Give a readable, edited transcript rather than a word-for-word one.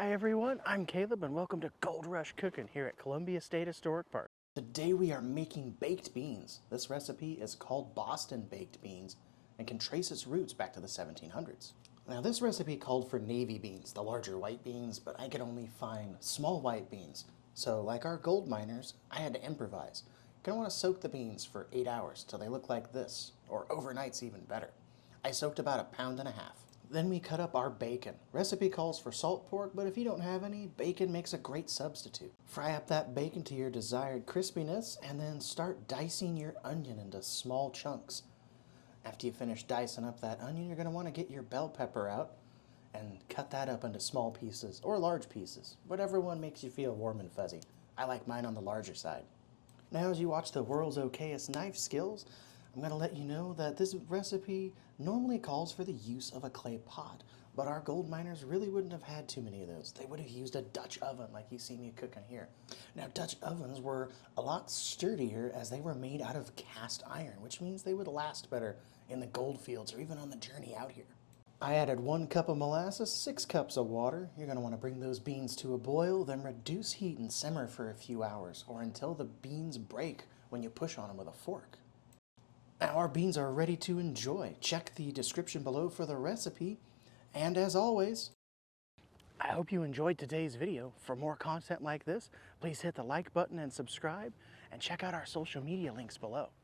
Hi everyone, I'm Caleb and welcome to Gold Rush Cooking here at Columbia State Historic Park. Today we are making baked beans. This recipe is called Boston baked beans and can trace its roots back to the 1700s. Now this recipe called for navy beans, the larger white beans, but I could only find small white beans. So like our gold miners, I had to improvise. You're gonna want to soak the beans for 8 hours till they look like this, or overnight's even better. I soaked about 1.5 pounds. Then we cut up our bacon. Recipe calls for salt pork, but if you don't have any, bacon makes a great substitute. Fry up that bacon to your desired crispiness, and then start dicing your onion into small chunks. After you finish dicing up that onion, you're going to want to get your bell pepper out and cut that up into small pieces or large pieces, whatever one makes you feel warm and fuzzy. I like mine on the larger side. Now as you watch the world's okayest knife skills, I'm going to let you know that this recipe normally calls for the use of a clay pot, but our gold miners really wouldn't have had too many of those. They would have used a Dutch oven like you see me cooking here. Now Dutch ovens were a lot sturdier as they were made out of cast iron, which means they would last better in the gold fields or even on the journey out here. I added 1 cup of molasses, 6 cups of water. You're going to want to bring those beans to a boil, then reduce heat and simmer for a few hours or until the beans break when you push on them with a fork. Now our beans are ready to enjoy. Check the description below for the recipe. And as always, I hope you enjoyed today's video. For more content like this, please hit the like button and subscribe, and check out our social media links below.